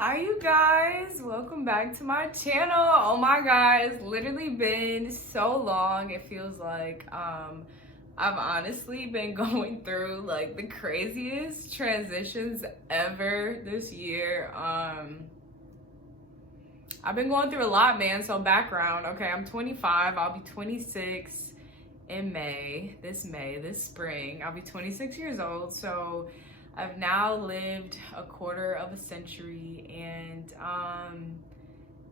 Hi you guys, welcome back to my channel. Oh my god, it's literally been so long. It feels like I've honestly been going through like the craziest transitions ever this year. I've been going through a lot, man. So background, okay, I'm 25, I'll be 26 in this spring. I'll be 26 years old. So I've now lived a quarter of a century, and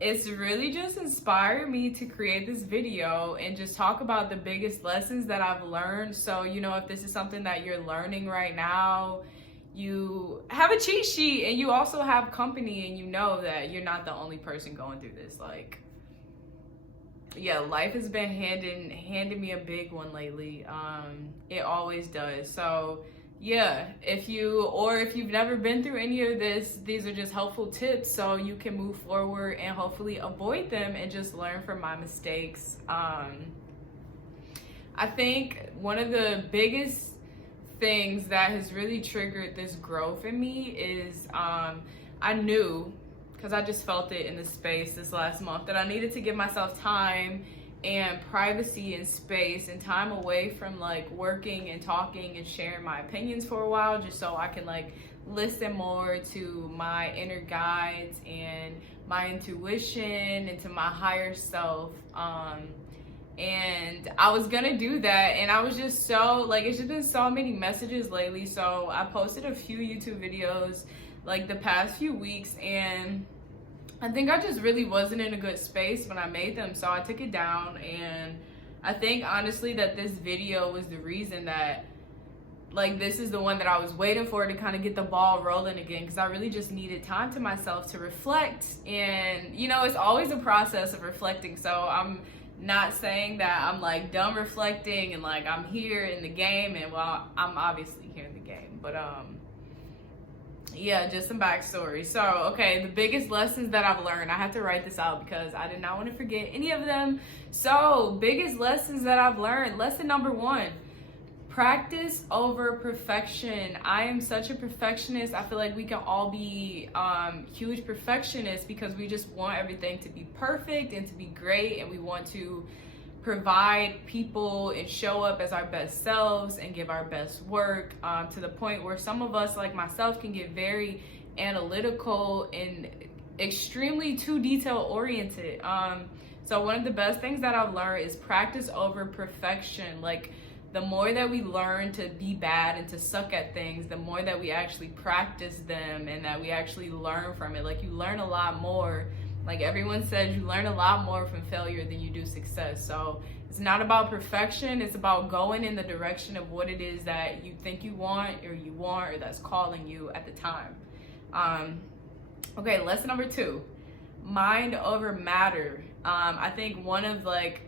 it's really just inspired me to create this video and just talk about the biggest lessons that I've learned. So, you know, if this is something that you're learning right now, you have a cheat sheet and you also have company, and you know that you're not the only person going through this. Like, yeah, life has been handing me a big one lately. It always does. So yeah, if you've never been through any of this, these are just helpful tips so you can move forward and hopefully avoid them and just learn from my mistakes. I think one of the biggest things that has really triggered this growth in me is I knew, because I just felt it in the space this last month, that I needed to give myself time and privacy and space and time away from like working and talking and sharing my opinions for a while, just so I can like listen more to my inner guides and my intuition and to my higher self. And I was gonna do that, and I was just so like, it's just been so many messages lately. So I posted a few YouTube videos like the past few weeks, and I think I just really wasn't in a good space when I made them, so I took it down. And I think honestly that this video was the reason that, like, this is the one that I was waiting for to kind of get the ball rolling again, because I really just needed time to myself to reflect. And you know, it's always a process of reflecting, so I'm not saying that I'm like done reflecting and like I'm here in the game, and well, I'm obviously here in the game, but yeah, just some backstory. So, okay, the biggest lessons that I've learned, I have to write this out because I did not want to forget any of them. So, biggest lessons that I've learned. Lesson number 1, practice over perfection. I am such a perfectionist. I feel like we can all be huge perfectionists because we just want everything to be perfect and to be great, and we want to provide people and show up as our best selves and give our best work, to the point where some of us, like myself, can get very analytical and extremely too detail oriented. So one of the best things that I've learned is practice over perfection. Like, the more that we learn to be bad and to suck at things, the more that we actually practice them and that we actually learn from it. Like, you learn a lot more. Like everyone says, you learn a lot more from failure than you do success. So it's not about perfection. It's about going in the direction of what it is that you think you want or that's calling you at the time. Okay, lesson number 2, mind over matter. I think one of like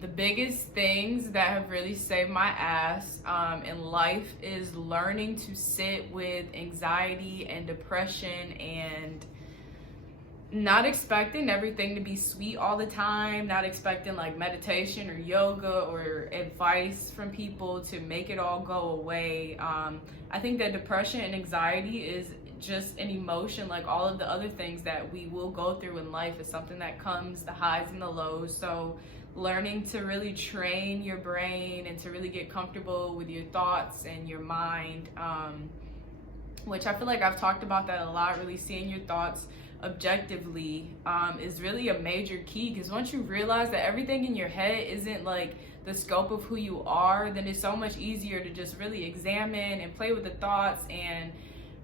the biggest things that have really saved my ass in life is learning to sit with anxiety and depression, and not expecting everything to be sweet all the time, not expecting like meditation or yoga or advice from people to make it all go away. I think that depression and anxiety is just an emotion, like all of the other things that we will go through in life. Is something that comes, the highs and the lows. So learning to really train your brain and to really get comfortable with your thoughts and your mind, which I feel like I've talked about that a lot. Really seeing your thoughts objectively is really a major key, because once you realize that everything in your head isn't like the scope of who you are, then it's so much easier to just really examine and play with the thoughts and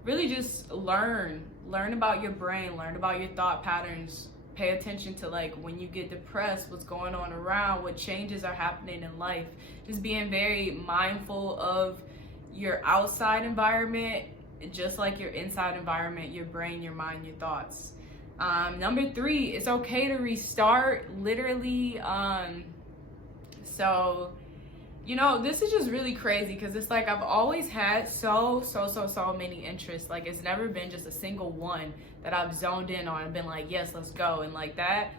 really just learn about your brain, learn about your thought patterns. Pay attention to like when you get depressed, what's going on around, what changes are happening in life. Just being very mindful of your outside environment, just like your inside environment, your brain, your mind, your thoughts. Number 3, it's okay to restart, literally. So, you know, this is just really crazy because it's like I've always had so many interests. Like, it's never been just a single one that I've zoned in on and been like, yes, let's go. And like that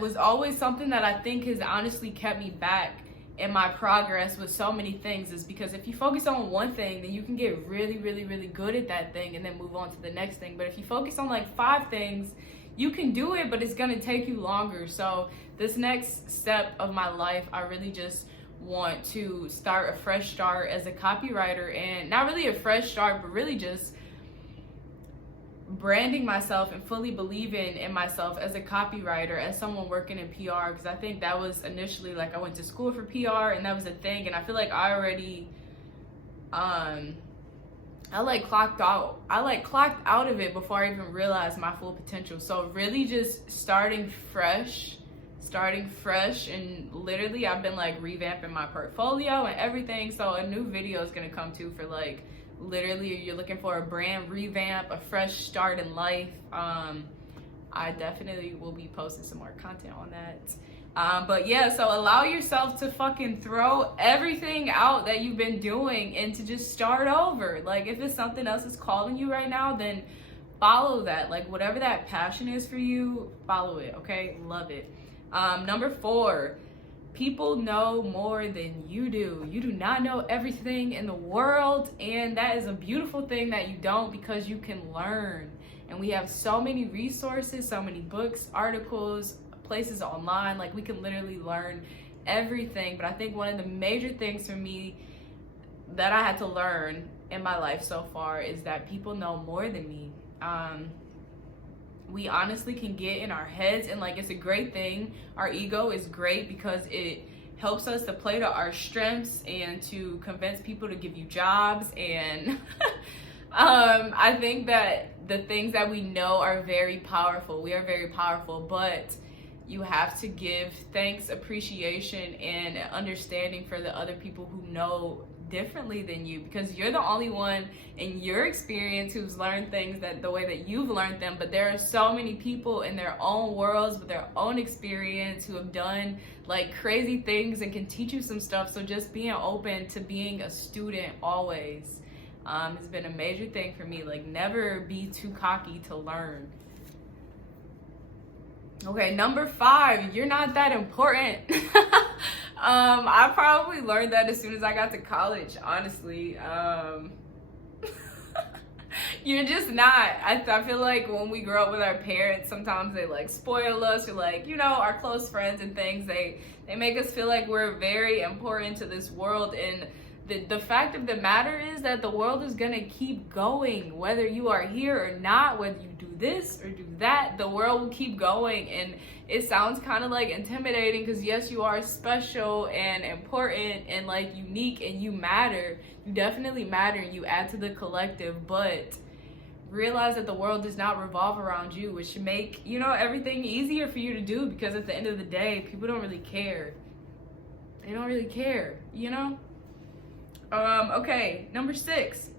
was always something that I think has honestly kept me back in my progress with so many things is because if you focus on one thing, then you can get really, really, really good at that thing and then move on to the next thing. But if you focus on like 5 things, you can do it, but it's gonna take you longer. So this next step of my life, I really just want to start a fresh start as a copywriter, and not really a fresh start, but really just branding myself and fully believing in myself as a copywriter, as someone working in PR, because I think that was initially like I went to school for PR and that was a thing, and I feel like I already I clocked out of it before I even realized my full potential. So really just starting fresh, and literally I've been like revamping my portfolio and everything. So a new video is gonna come to for like literally you're looking for a brand revamp, a fresh start in life. I definitely will be posting some more content on that. But yeah, so allow yourself to fucking throw everything out that you've been doing and to just start over. Like if it's something else that's calling you right now, then follow that. Like whatever that passion is for you, follow it, okay? Love it. Number 4, people know more than you do. You do not know everything in the world, and that is a beautiful thing that you don't, because you can learn. And we have so many resources, so many books, articles, places online, like we can literally learn everything. But I think one of the major things for me that I had to learn in my life so far is that people know more than me. We honestly can get in our heads, and like it's a great thing. Our ego is great because it helps us to play to our strengths and to convince people to give you jobs. And I think that the things that we know are very powerful. We are very powerful, but you have to give thanks, appreciation, and understanding for the other people who know differently than you, because you're the only one in your experience who's learned things that the way that you've learned them. But there are so many people in their own worlds with their own experience who have done like crazy things and can teach you some stuff. So just being open to being a student always has been a major thing for me. Like never be too cocky to learn. Okay, number 5, you're not that important. I probably learned that as soon as I got to college, honestly. You're just not. I feel like when we grow up with our parents, sometimes they like spoil us, or like, you know, our close friends and things, they make us feel like we're very important to this world. And the fact of the matter is that the world is gonna keep going, whether you are here or not, whether you do this or do that, the world will keep going. And it sounds kind of like intimidating, because yes, you are special and important and like unique, and you matter. You definitely matter, and you add to the collective, but realize that the world does not revolve around you, which should make, you know, everything easier for you to do, because at the end of the day, people don't really care. They don't really care, you know? Okay, number 6,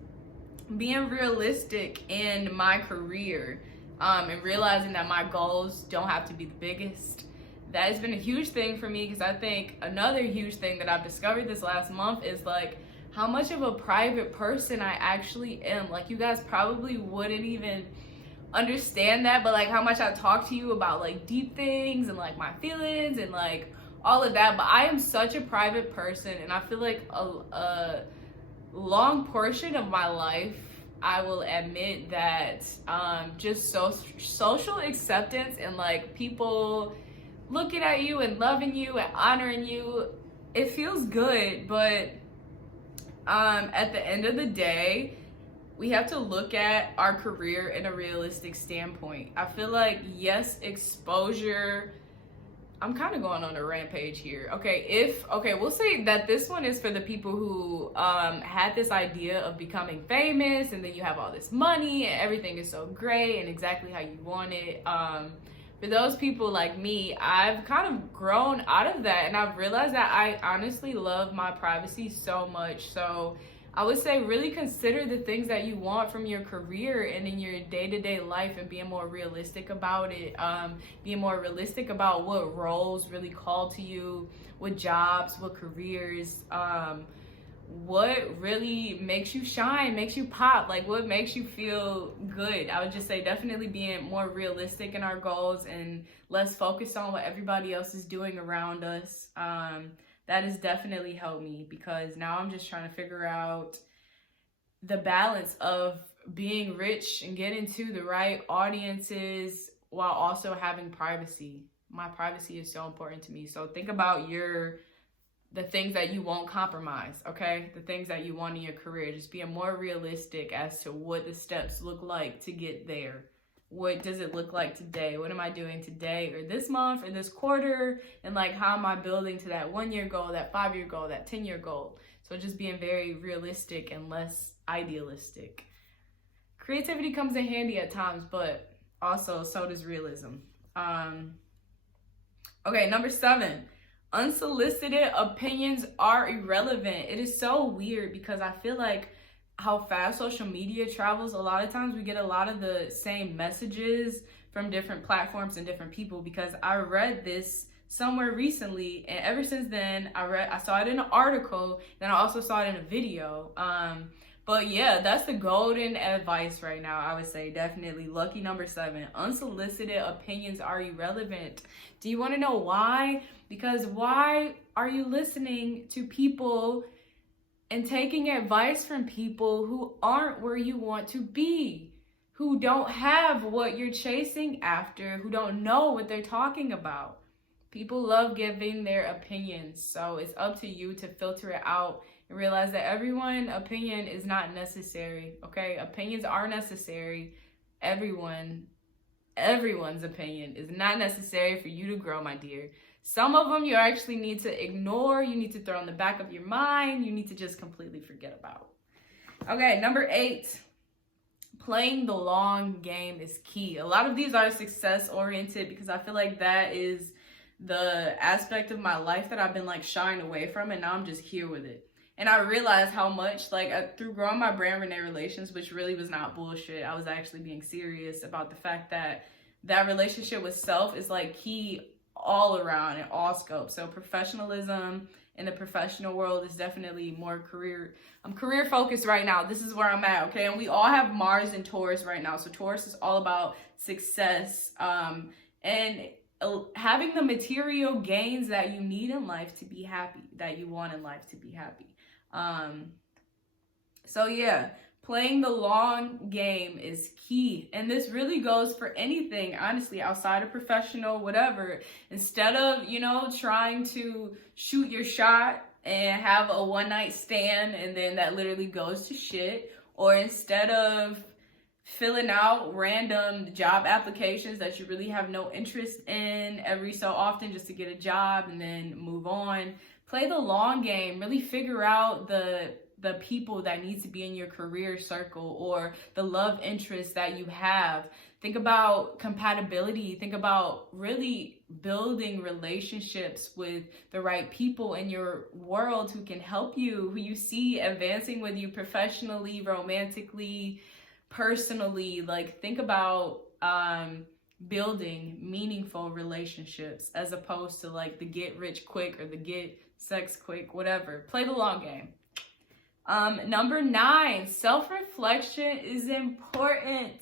being realistic in my career, and realizing that my goals don't have to be the biggest. That has been a huge thing for me, because I think another huge thing that I've discovered this last month is like how much of a private person I actually am. Like you guys probably wouldn't even understand that, but like how much I talk to you about like deep things and like my feelings and like all of that. But I am such a private person, and I feel like a long portion of my life, I will admit that just social acceptance and like people looking at you and loving you and honoring you, it feels good. But at the end of the day, we have to look at our career in a realistic standpoint. I feel like, yes, exposure. I'm kind of going on a rampage here. Okay, we'll say that this one is for the people who had this idea of becoming famous, and then you have all this money and everything is so great and exactly how you want it. For those people like me, I've kind of grown out of that, and I've realized that I honestly love my privacy so much. So I would say really consider the things that you want from your career and in your day-to-day life, and being more realistic about it. Being more realistic about what roles really call to you, what jobs, what careers, what really makes you shine, makes you pop, like what makes you feel good. I would just say definitely being more realistic in our goals and less focused on what everybody else is doing around us. that has definitely helped me, because now I'm just trying to figure out the balance of being rich and getting to the right audiences while also having privacy. My privacy is so important to me. So think about the things that you won't compromise, okay? The things that you want in your career. Just being more realistic as to what the steps look like to get there. What does it look like today? What am I doing today or this month or this quarter? And like, how am I building to that 1-year goal, that 5-year goal, that 10-year goal? So just being very realistic and less idealistic. Creativity comes in handy at times, but also so does realism. Okay, number 7. Unsolicited opinions are irrelevant. It is so weird because I feel like how fast social media travels, a lot of times we get a lot of the same messages from different platforms and different people, because I read this somewhere recently, and ever since then I saw it in an article, then I also saw it in a video. But yeah, that's the golden advice right now. I would say definitely lucky number 7. Unsolicited opinions are irrelevant. Do you want to know why? Because why are you listening to people and taking advice from people who aren't where you want to be, who don't have what you're chasing after, who don't know what they're talking about? People love giving their opinions, so it's up to you to filter it out and realize that everyone's opinion is not necessary, okay? Opinions are necessary. Everyone's opinion is not necessary for you to grow, my dear. Some of them you actually need to ignore. You need to throw in the back of your mind. You need to just completely forget about. Okay, number 8. Playing the long game is key. A lot of these are success oriented because I feel like that is the aspect of my life that I've been like shying away from, and now I'm just here with it. And I realized how much, like, through growing my brand Renee relations, which really was not bullshit. I was actually being serious about the fact that that relationship with self is like key all around in all scopes. So professionalism in the professional world is definitely more career. I'm career focused right now. This is where I'm at, okay? And we all have Mars and Taurus right now. So Taurus is all about success and having the material gains that you need in life to be happy, that you want in life to be happy. So yeah, playing the long game is key. And this really goes for anything, honestly, outside of professional, whatever. Instead of, trying to shoot your shot and have a one-night stand and then that literally goes to shit, or instead of filling out random job applications that you really have no interest in every so often just to get a job and then move on. Play the long game. Really figure out the people that need to be in your career circle or the love interests that you have. Think about compatibility. Think about really building relationships with the right people in your world who can help you, who you see advancing with you professionally, romantically, personally. Like, think about building meaningful relationships as opposed to like the get rich quick or the get sex quick, whatever. Play the long game. Number 9, self-reflection is important.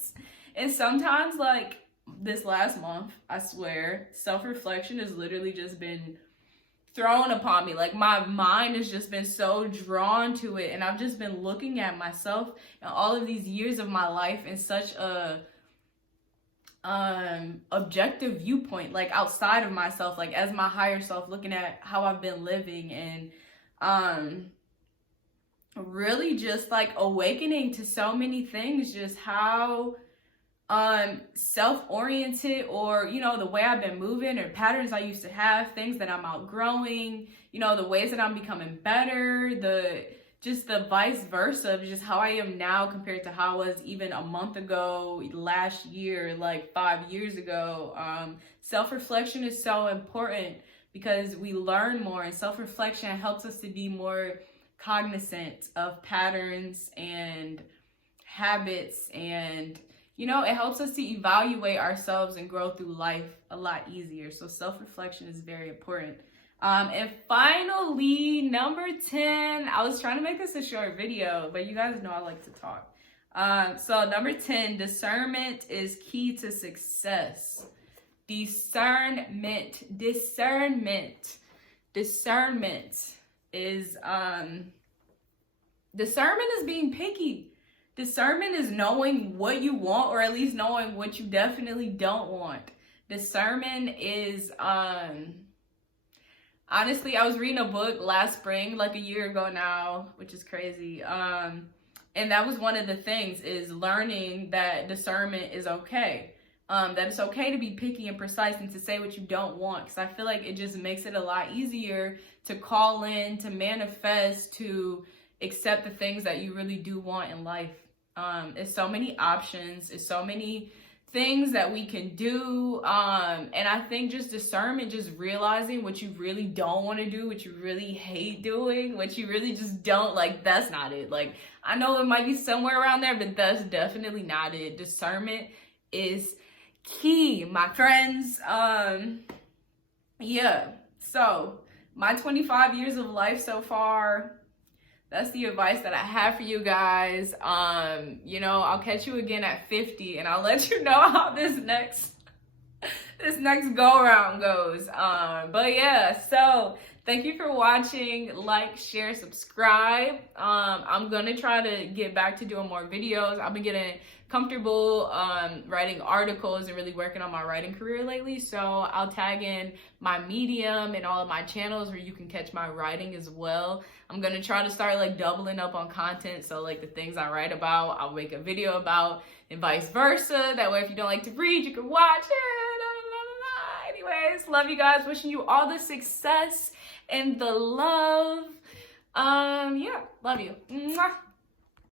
And sometimes, like this last month, I swear, self-reflection has literally just been thrown upon me. Like, my mind has just been so drawn to it, and I've just been looking at myself and all of these years of my life in such a objective viewpoint, like outside of myself, like as my higher self, looking at how I've been living, and really just like awakening to so many things, just how self-oriented, or the way I've been moving, or patterns I used to have, things that I'm outgrowing, the ways that I'm becoming better, the vice versa of just how I am now compared to how I was even a month ago, last year, like 5 years ago. Self-reflection is so important because we learn more, and self-reflection helps us to be more cognizant of patterns and habits, and it helps us to evaluate ourselves and grow through life a lot easier. So self-reflection is very important. And finally, number 10, I was trying to make this a short video, but you guys know I like to talk. So number 10, discernment is key to success. Discernment. Discernment is being picky. Discernment is knowing what you want, or at least knowing what you definitely don't want. Discernment is honestly, I was reading a book last spring, like a year ago now, which is crazy. And that was one of the things, is learning that discernment is okay. That it's okay to be picky and precise and to say what you don't want. Because I feel like it just makes it a lot easier to call in, to manifest, to accept the things that you really do want in life. It's so many options. It's so many things that we can do. And I think just discernment, just realizing what you really don't want to do, what you really hate doing, what you really just don't like, that's not it. Like, I know it might be somewhere around there, but that's definitely not it. Discernment is key, my friends. Yeah, so my 25 years of life so far, that's the advice that I have for you guys. You know, I'll catch you again at 50 and I'll let you know how this next go around goes. But yeah, so thank you for watching. Like, share, subscribe. I'm gonna try to get back to doing more videos. I've been getting comfortable writing articles and really working on my writing career lately, so I'll tag in my Medium and all of my channels where you can catch my writing as well. I'm gonna try to start like doubling up on content, so like the things I write about, I'll make a video about, and vice versa. That way, if you don't like to read, you can watch it. Anyways, love you guys, wishing you all the success and the love. Yeah, love you. Mwah.